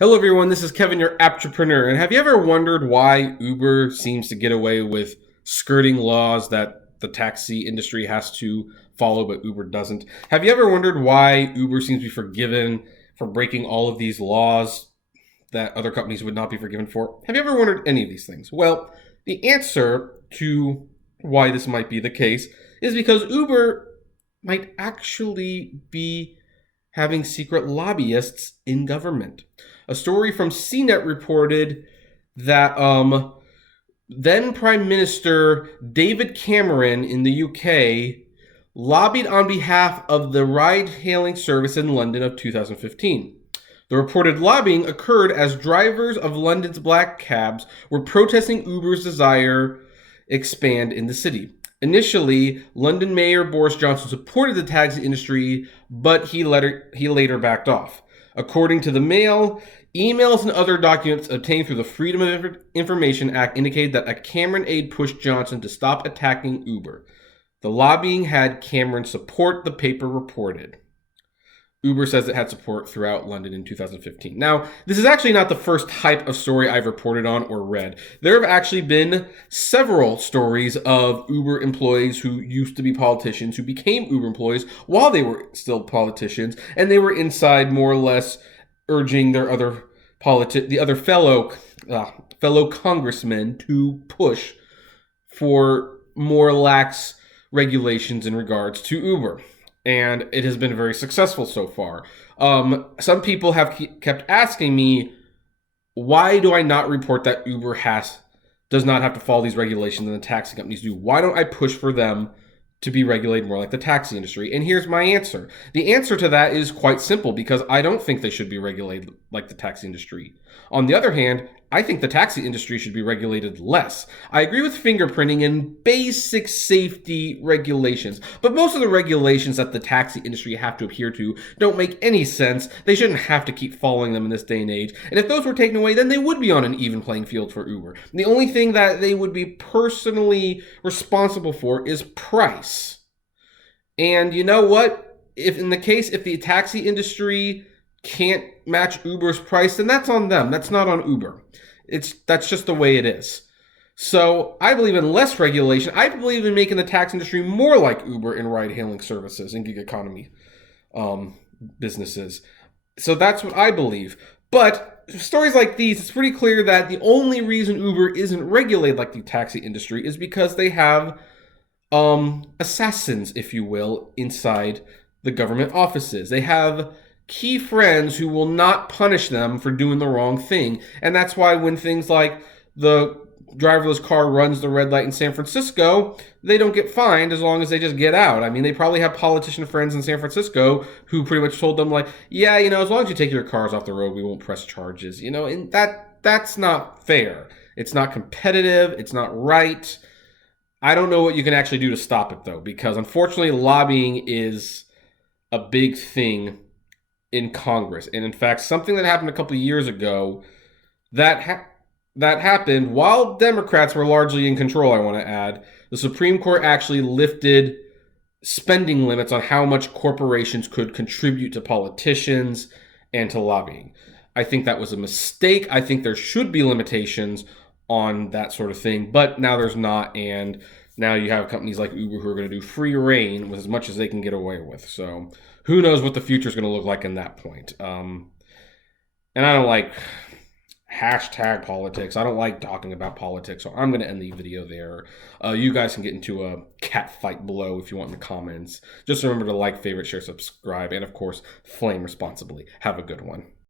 Hello everyone, this is Kevin, your entrepreneur. And have you ever wondered why Uber seems to get away with skirting laws that the taxi industry has to follow, but Uber doesn't? Have you ever wondered why Uber seems to be forgiven for breaking all of these laws that other companies would not be forgiven for? Have you ever wondered any of these things? Well, the answer to why this might be the case is because Uber might actually be having secret lobbyists in government. A story from CNET reported that then Prime Minister David Cameron in the UK lobbied on behalf of the ride-hailing service in London of 2015. The reported lobbying occurred as drivers of London's black cabs were protesting Uber's desire to expand in the city. Initially, London Mayor Boris Johnson supported the taxi industry, but he later backed off. According to the Mail, emails and other documents obtained through the Freedom of Information Act indicated that a Cameron aide pushed Johnson to stop attacking Uber. The lobbying had Cameron support, the paper reported. Uber says it had support throughout London in 2015. Now, this is actually not the first type of story I've reported on or read. There have actually been several stories of Uber employees who used to be politicians who became Uber employees while they were still politicians, and they were inside more or less urging their other fellow congressmen to push for more lax regulations in regards to Uber. And it has been very successful so far. Some people have kept asking me, why do I not report that Uber does not have to follow these regulations and the taxi companies do? Why don't I push for them to be regulated more like the taxi industry? And here's my answer. The answer to that is quite simple, because I don't think they should be regulated like the taxi industry. On the other hand, I think the taxi industry should be regulated less. I agree with fingerprinting and basic safety regulations, but most of the regulations that the taxi industry have to adhere to don't make any sense. They shouldn't have to keep following them in this day and age. And if those were taken away, then they would be on an even playing field for Uber. The only thing that they would be personally responsible for is price. And you know what? If the taxi industry can't match Uber's price, then that's on them. That's not on Uber. That's just the way it is. So I believe in less regulation. I believe in making the taxi industry more like Uber in ride-hailing services and gig economy businesses. So that's what I believe. But stories like these, it's pretty clear that the only reason Uber isn't regulated like the taxi industry is because they have assassins, if you will, inside the government offices. They have key friends who will not punish them for doing the wrong thing. And that's why when things like the driverless car runs the red light in San Francisco, they don't get fined as long as they just get out. I mean, they probably have politician friends in San Francisco who pretty much told them, like, yeah, as long as you take your cars off the road, we won't press charges. And that's not fair. It's not competitive. It's not right. I don't know what you can actually do to stop it, though, because unfortunately, lobbying is a big thing in Congress. And in fact, something that happened a couple of years ago that happened while Democrats were largely in control, I want to add, the Supreme Court actually lifted spending limits on how much corporations could contribute to politicians and to lobbying. I think that was a mistake. I think there should be limitations on that sort of thing, but now there's not, and now you have companies like Uber who are going to do free reign with as much as they can get away with. So who knows what the future is going to look like in that point. And I don't like hashtag politics. I don't like talking about politics, so I'm going to end the video there. You guys can get into a cat fight below if you want in the comments. Just remember to like, favorite, share, subscribe, and of course, flame responsibly. Have a good one.